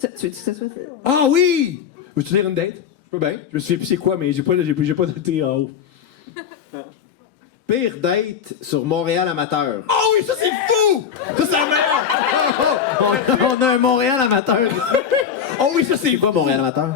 Tu veux que ça soit... Ah oui! Veux-tu dire une date? Je peux bien. Je me souviens plus c'est quoi, mais j'ai pas noté en haut. Pire date sur Montréal amateur. Ah oui, ça c'est fou! Ça c'est la meilleure! On a un Montréal amateur ici. Oh oui, ça c'est C'est quoi Montréal amateur?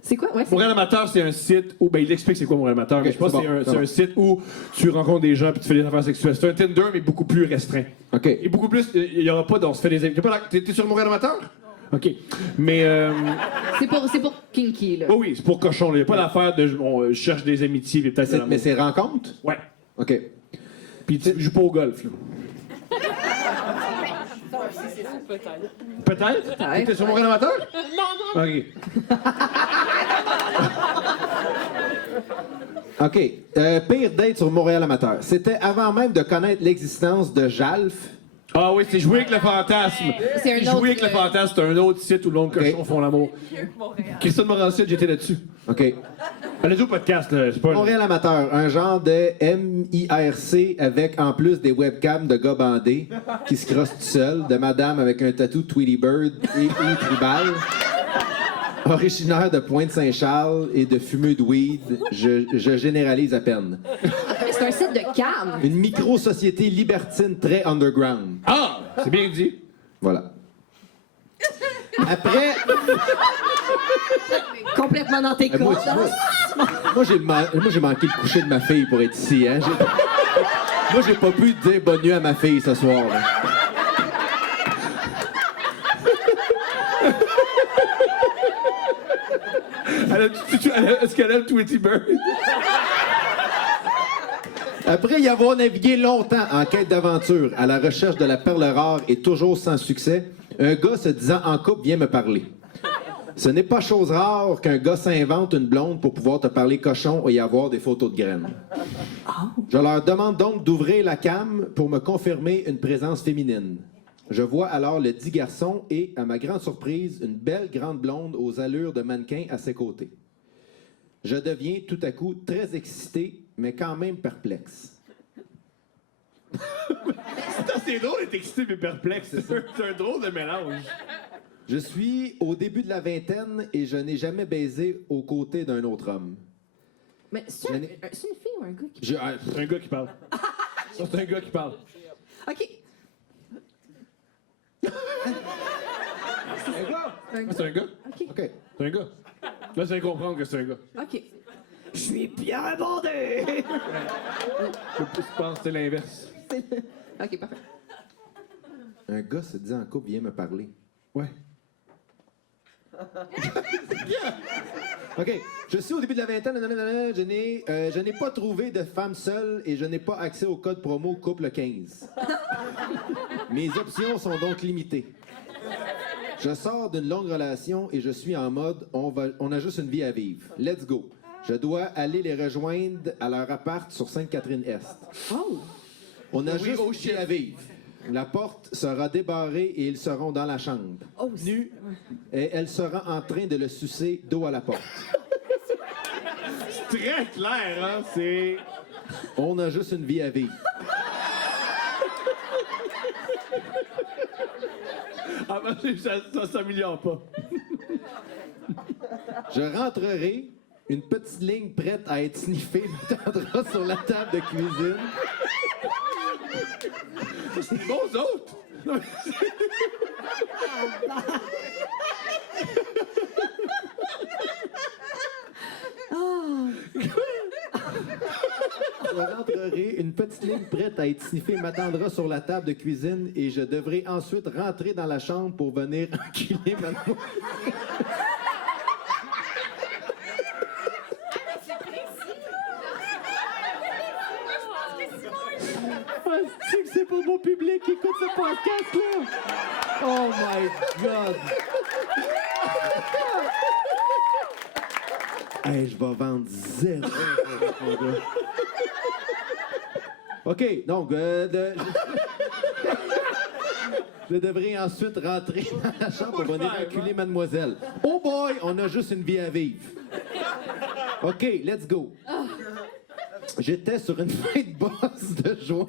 C'est quoi? Ouais, c'est... Montréal Amateur, c'est un site où. Ben, il explique c'est quoi Montréal Amateur, mais je pense que c'est un site où tu rencontres des gens et tu fais des affaires sexuelles. C'est un Tinder, mais beaucoup plus restreint. OK. Et beaucoup plus. Il n'y aura pas d'on se fait des amis. T'es sur Montréal Amateur? OK. Mais. C'est pour kinky, là. Oh oui, c'est pour cochon. Il n'y a pas d'affaire de. Je cherche des amitiés. Puis peut-être. Mais c'est rencontre? Ouais. OK. Puis tu joues pas au golf, là. Peut-être? T'es sur Montréal Amateur? Non. OK. OK. Pire date sur Montréal amateur. C'était avant même de connaître l'existence de Jalf. Ah oui, c'est jouer avec le fantasme. C'est un Jouer autre, avec le fantasme, c'est un autre site où l'on cochon font l'amour. Christine Morancet, j'étais là-dessus. OK. Elle a dit au podcast, là, c'est pas... Montréal amateur, un genre de MIRC avec en plus des webcams de gars bandés qui se crossent tout seuls, de madame avec un tatou Tweety Bird et ou tribal. Originaire de Pointe-Saint-Charles et de fumeux de weed, je généralise à peine. C'est un site de cam. Une micro-société libertine très underground. Ah! C'est bien dit. Voilà. Après, Complètement dans tes moi, cordes. moi, j'ai manqué le coucher de ma fille pour être ici. Hein? Moi, j'ai pas pu dire bonne nuit à ma fille ce soir. Là. Est-ce qu'elle a le Tweety Bird? Après y avoir navigué longtemps en quête d'aventure, à la recherche de la perle rare et toujours sans succès, un gars se disant en couple vient me parler. Ce n'est pas chose rare qu'un gars s'invente une blonde pour pouvoir te parler cochon et y avoir des photos de graines. Je leur demande donc d'ouvrir la cam pour me confirmer une présence féminine. Je vois alors le dit garçon et, à ma grande surprise, une belle grande blonde aux allures de mannequin à ses côtés. Je deviens tout à coup très excité, mais quand même perplexe. C'est drôle d'être excité mais perplexe. C'est un drôle de mélange. Je suis au début de la vingtaine et je n'ai jamais baisé aux côtés d'un autre homme. Mais c'est une fille ou un gars qui... C'est un gars qui parle. C'est un gars qui parle. OK. C'est un gars? C'est un gars? OK. OK. C'est un gars. Là, c'est comprendre que c'est un gars. OK. Je suis bien bandé! Je pense que c'est l'inverse. OK, parfait. Un gars se dit en couple, viens me parler. Ouais. OK. Je suis au début de la vingtaine, je n'ai pas trouvé de femme seule et je n'ai pas accès au code promo couple 15. Mes options sont donc limitées. Je sors d'une longue relation et je suis en mode on a juste une vie à vivre. Let's go. Je dois aller les rejoindre à leur appart sur Sainte-Catherine-Est. Oh! On a juste une vie à vivre. La porte sera débarrée et ils seront dans la chambre. Oh, Nus. Et elle sera en train de le sucer dos à la porte. C'est très clair, hein? C'est... On a juste une vie à vivre. Ah ben, ça s'améliore pas. Je rentrerai, une petite ligne prête à être sniffée m'attendra sur la table de cuisine. C'est bons autres! Non, mais Je rentrerai, une petite ligne prête à être sniffée m'attendra sur la table de cuisine et je devrai ensuite rentrer dans la chambre pour venir enculer mademoiselle. C'est pour mon public qui écoute ce podcast-là! Oh my God! Hey, je vais vendre zéro. OK, donc, je devrais ensuite rentrer dans la chambre pour venir enculer mademoiselle. Oh boy, on a juste une vie à vivre. OK, let's go. J'étais sur une fête basse de joie.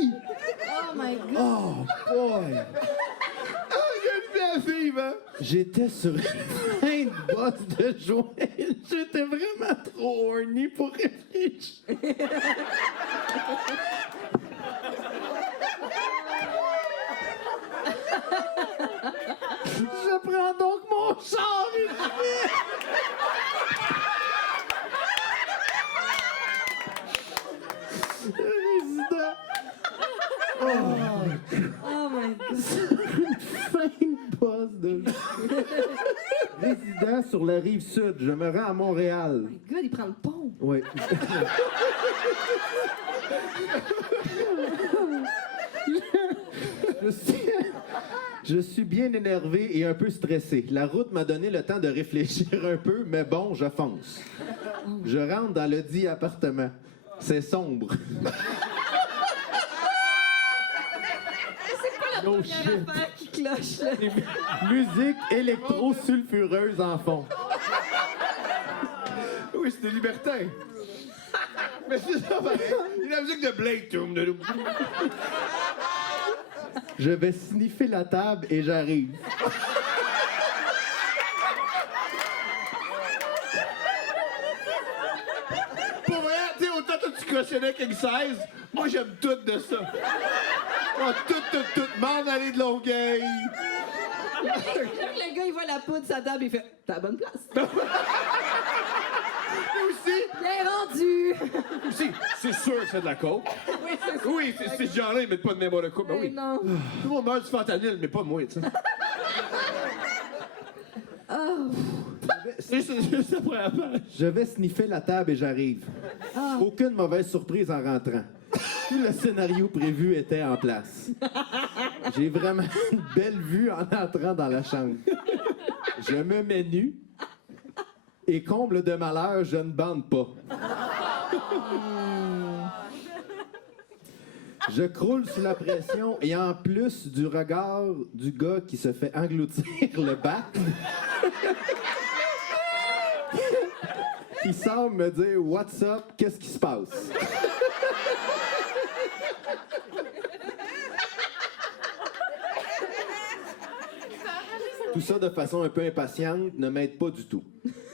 oui! Oh my God. Oh, boy! La fille, hein? J'étais sur une fin de bosse de joint. J'étais vraiment trop horny pour réfléchir. Je prends donc mon char ici. Résident. Oh my God. Fin de bosse de résident sur la rive sud. Je me rends à Montréal. My God, il prend le pont. Oui. Je suis bien énervé et un peu stressé. La route m'a donné le temps de réfléchir un peu, mais bon, je fonce. Je rentre dans le dit appartement. C'est sombre. No Première shit. affaire qui cloche, là. Musique électro-sulfureuse en fond. Oui, c'est des libertins. Mais c'est ça, pareil. Il y a la musique de Blade. Je vais sniffer la table et j'arrive. Pour vrai, tu sais, autant toi, tu cautionnais King Size, moi, j'aime tout de ça. Ah, tout. M'en aller de Longueuil. Le gars, il voit la poudre de sa table, il fait « T'as la bonne place. Mais aussi, Bien rendu. aussi, c'est sûr que c'est de la coke. Oui, c'est ça. Oui, c'est ce genre-là, ils mettent pas de n'importe quoi. Ben Mais oui. non. Tout le monde meurt du fentanyl, mais pas moi, tu sais. C'est juste la première page. Je vais sniffer la table et j'arrive. Aucune mauvaise surprise en rentrant. Tout le scénario prévu était en place. J'ai vraiment une belle vue en entrant dans la chambre. Je me mets nu et comble de malheur, je ne bande pas. Je croule sous la pression et en plus du regard du gars qui se fait engloutir le bac, qui semble me dire « What's up? Qu'est-ce qui se passe? » Tout ça de façon un peu impatiente ne m'aide pas du tout.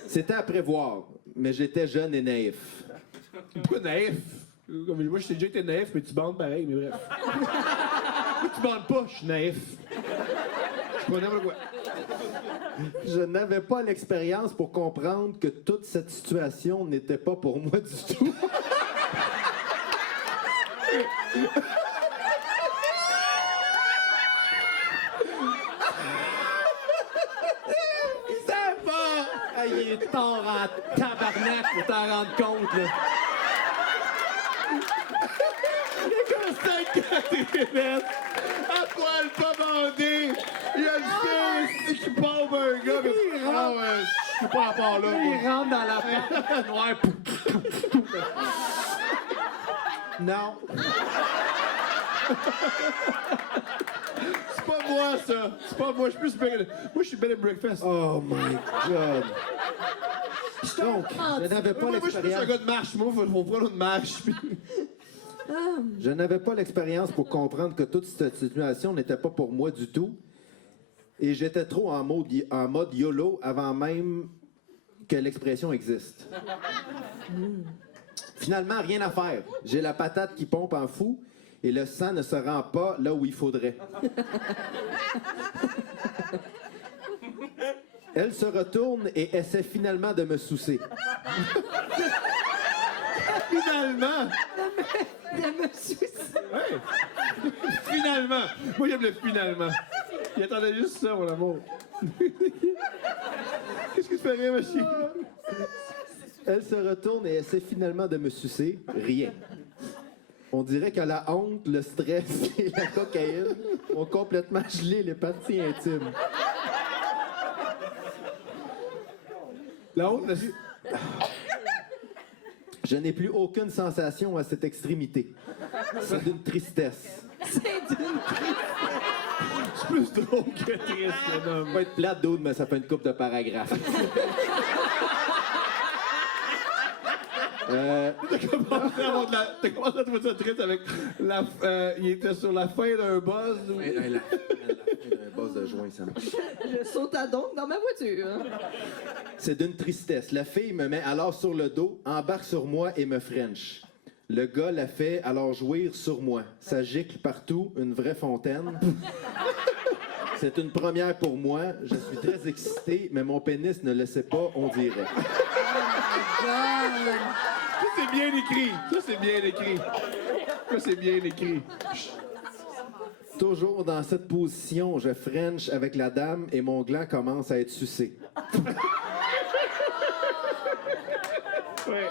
C'était à prévoir, mais j'étais jeune et naïf. Pourquoi naïf? Comme moi, j'ai déjà été naïf, mais tu bandes pareil, mais bref. Moi, tu bandes pas, je suis naïf. Je prends n'importe quoi. Je n'avais pas l'expérience pour comprendre que toute cette situation n'était pas pour moi du tout. C'est pas! Ah, il est tort en tabarnak pour t'en rendre compte, là. Les constats à poil pas bandé! Il y a le fils qui pompe un gars, mais... Ah ouais, je suis pas à part là. moi. Il rentre dans la porte noire. Non. C'est pas moi, ça! C'est pas moi, je suis plus bed... Moi, je suis bed and breakfast. Oh my God. Donc, je n'avais pas Moi, je suis plus un l'expérience. gars de marche. Moi, faut prendre une marche. puis- Je n'avais pas l'expérience pour comprendre que toute cette situation n'était pas pour moi du tout. Et j'étais trop en mode YOLO avant même que l'expression existe. Finalement, rien à faire. J'ai la patate qui pompe en fou et le sang ne se rend pas là où il faudrait. Elle se retourne et essaie finalement de me sucer. Finalement! De me soucier. Ouais. Finalement! Moi, j'aime le finalement. Il attendait juste ça, mon amour. Qu'est-ce que tu fais rire, ma chérie? Elle se retourne et essaie finalement de me sucer. Rien. On dirait que la honte, le stress et la cocaïne ont complètement gelé les parties intimes. La honte, là, Je n'ai plus aucune sensation à cette extrémité. C'est d'une tristesse. C'est d'une c'est plus drôle que triste, mon homme. Ça peut être plate d'autres, mais ça fait une coupe de paragraphes. T'as commencé à trouver ça triste avec il était sur la fin d'un buzz. Ou... Un boss de joint, ça marche. Je saute à donc dans ma voiture. C'est d'une tristesse. La fille me met alors sur le dos, embarque sur moi et me french. Le gars la fait alors jouir sur moi. Ça gicle partout, une vraie fontaine. C'est une première pour moi. Je suis très excité, mais mon pénis ne le sait pas, on dirait. Ça, c'est bien écrit. Ça, c'est bien écrit. Ça, c'est bien écrit. Toujours dans cette position, je french avec la dame et mon gland commence à être sucé. Ouais.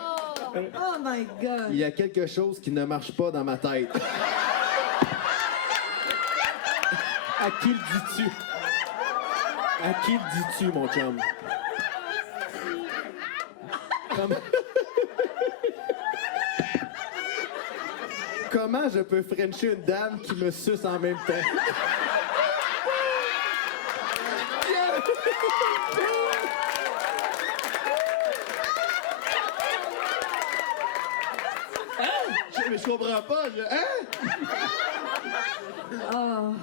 Oh my God. Il y a quelque chose qui ne marche pas dans ma tête. À qui le dis-tu? À qui le dis-tu, mon chum? Comment je peux frencher une dame qui me suce en même temps? Mais je comprends pas. Hein?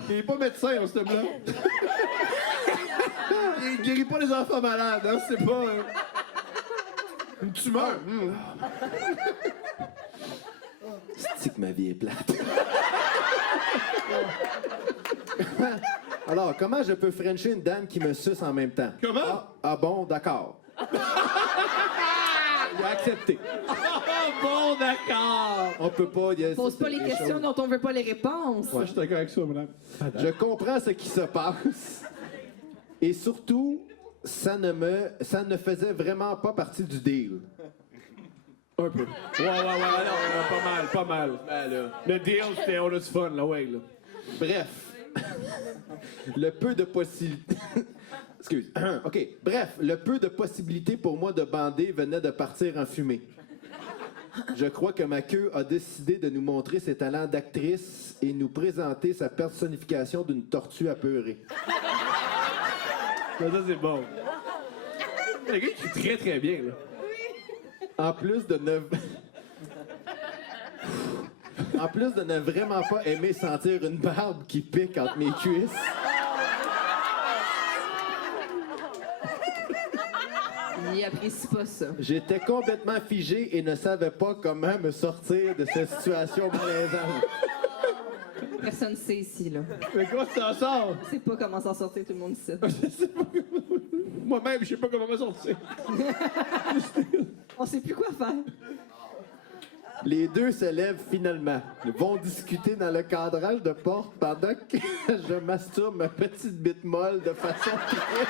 Il est pas médecin, on se blanc. Il guérit pas les enfants malades, hein? C'est pas une tumeur. C'est que ma vie est plate. Alors, comment je peux frencher une dame qui me suce en même temps? Comment? Ah bon, d'accord. Il a accepté. Bon, d'accord. On peut pas... Pose pas les questions dont on veut pas les réponses. Je suis d'accord avec ça, madame. Je comprends ce qui se passe. Et surtout, ça ne faisait vraiment pas partie du deal. Un peu. Ouais, pas mal. Le deal, c'était on a du fun, là, ouais, là. Bref. Le peu de possibilités... Excuse. OK. Bref, le peu de possibilités pour moi de bander venait de partir en fumée. Je crois que ma queue a décidé de nous montrer ses talents d'actrice et nous présenter sa personnification d'une tortue apeurée. Ça, c'est bon. Le gars qui est très, très bien, là. En plus de ne vraiment pas aimer sentir une barbe qui pique entre mes cuisses, Il apprécie pas ça. j'étais complètement figé et ne savais pas comment me sortir de cette situation malaisante. Personne ne sait ici, là. Mais comment ça sort? Je sais pas comment s'en sortir, tout le monde sait. Moi-même, je sais pas comment me sortir. On sait plus quoi faire. Les deux se lèvent finalement. Ils vont discuter dans le cadrage de porte pendant que je masturbe ma petite bite molle de façon triste.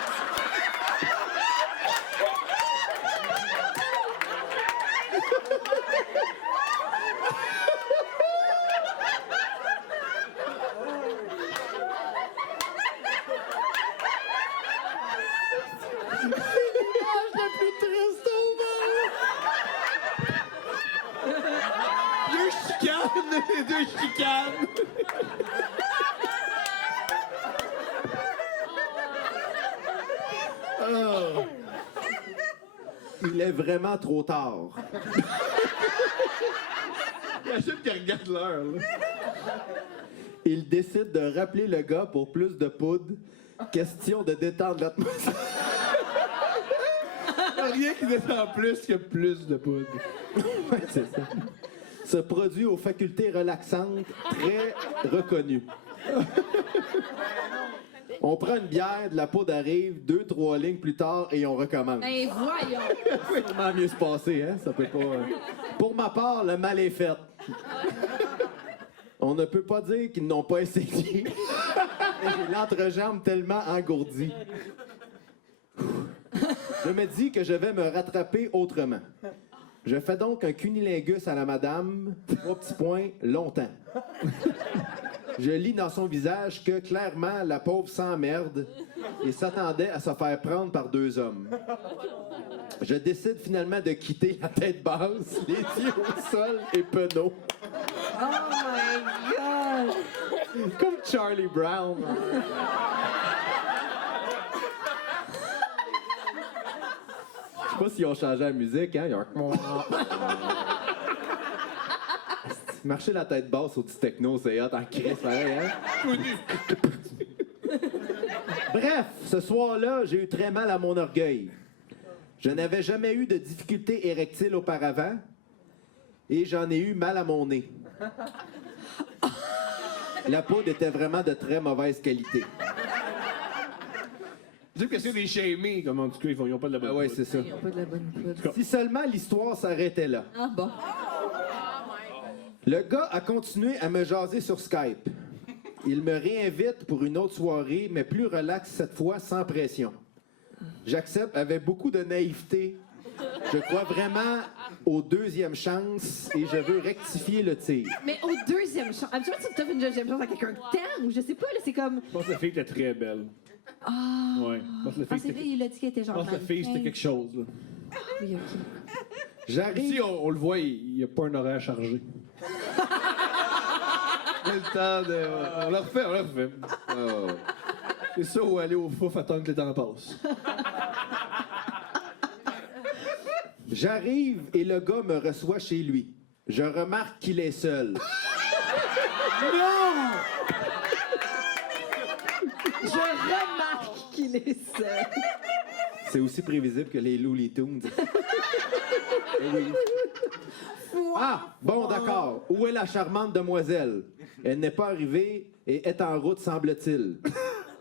Les deux chicanes. Oh. Il est vraiment trop tard. Imagine qu'il regarde l'heure, là. Il décide de rappeler le gars pour plus de poudre. Question de détendre l'atmosphère. Rien qui descend plus que plus de poudre. Ouais, c'est ça. Ce produit aux facultés relaxantes très reconnu. On prend une bière, de la poudre arrive, 2-3 lignes plus tard et on recommence. Ben voyons. Comment mieux se passer, hein? Ça peut pas... Pour ma part, le mal est fait. On ne peut pas dire qu'ils n'ont pas essayé. J'ai l'entrejambe tellement engourdie. Je me dis que je vais me rattraper autrement. Je fais donc un cunilingus à la madame, 3 petits points, longtemps. Je lis dans son visage que, clairement, la pauvre s'emmerde et s'attendait à se faire prendre par 2 hommes. Je décide finalement de quitter la tête basse, les yeux au sol et penaud. Oh my God. Comme Charlie Brown. sais pas s'ils ont changé la musique, hein? Ils ont... Marcher la tête basse au petit techno, c'est hot en crise, pareil, hein? Bref, ce soir-là, j'ai eu très mal à mon orgueil. Je n'avais jamais eu de difficulté érectile auparavant et j'en ai eu mal à mon nez. La poudre était vraiment de très mauvaise qualité. Dis que c'est des shamés, comme en tout cas, ils n'ont pas de la bonne Ah ouais, poudre. c'est ça. Ils ont pas de la bonne poudre. Si seulement l'histoire s'arrêtait là. Ah bon. Le gars a continué à me jaser sur Skype. Il me réinvite pour une autre soirée, mais plus relax cette fois, sans pression. J'accepte avec beaucoup de naïveté. Je crois vraiment aux deuxièmes chances et je veux rectifier le tir. Mais au deuxième chance. Habituellement, tu t'offres une deuxième chance à quelqu'un que t'aimes ou je sais pas, là, c'est comme. Je pense que la fille était très belle. Ah. Ouais. Je pense que la Ah, fille, c'est vrai, il a dit qu'elle était je genre. pense que la fille, c'était quelque chose. Là. Oui, ok. J'arrive. Ici, on le voit, il n'y a pas un horaire chargé. Il a le temps de. On le refait, on le refait. Oh. C'est ça ou aller au fouf attendre que le temps passe. J'arrive et le gars me reçoit chez lui. Je remarque qu'il est seul. Non! Je remarque qu'il est seul. C'est aussi prévisible que les Looney Tunes. Eh oui. Ah, bon, d'accord. Où est la charmante demoiselle? Elle n'est pas arrivée et est en route, semble-t-il.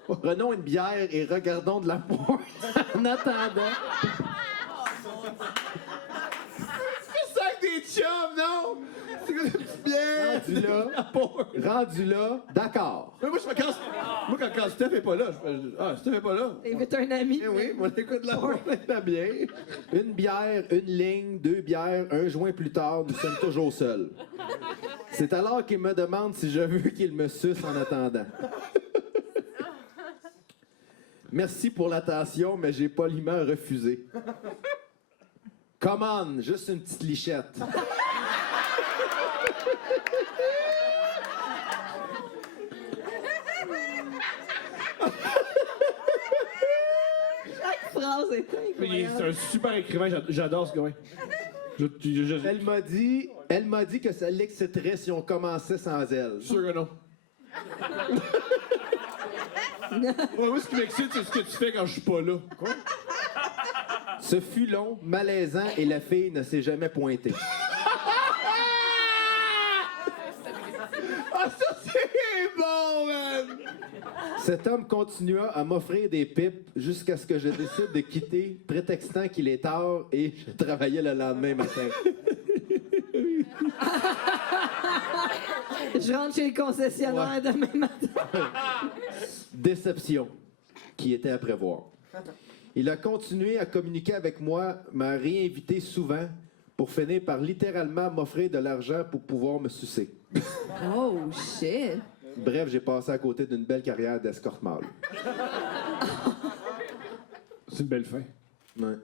Prenons une bière et regardons de la porn en attendant. C'est ça avec des chums, non? C'est comme une petite bière. Rendu là, d'accord. Mais moi, quand Steph est pas là, je fais, ah, Steph est pas là. Invite un ami. Eh oui, moi, j'écoute la porn avec la bière. Une bière, une ligne, 2 bières, un joint plus tard, nous sommes toujours seuls. C'est alors qu'il me demande si je veux qu'il me suce en attendant. Merci pour l'attention, mais j'ai poliment refusé. Come on, juste une petite lichette. Chaque phrase est C'est incroyable. un super écrivain, j'adore ce gars. Elle m'a dit que ça l'exciterait si on commençait sans elle. Sûr que non. Ouais, moi, ce qui m'excite, c'est ce que tu fais quand je suis pas là. Quoi? Ce fut long, malaisant et la fille ne s'est jamais pointée. Ah, ça, c'est bon, man! Cet homme continua à m'offrir des pipes jusqu'à ce que je décide de quitter, prétextant qu'il est tard et je travaillais le lendemain matin. Je rentre chez le concessionnaire demain matin. Déception, qui était à prévoir. Il a continué à communiquer avec moi, m'a réinvité souvent pour finir par littéralement m'offrir de l'argent pour pouvoir me sucer. Oh shit. Bref, j'ai passé à côté d'une belle carrière d'escorte mâle. C'est une belle fin. Ouais.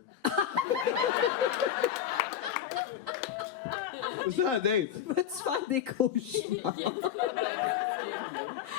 C'est ça, la date. Vas-tu faire des cauchemars?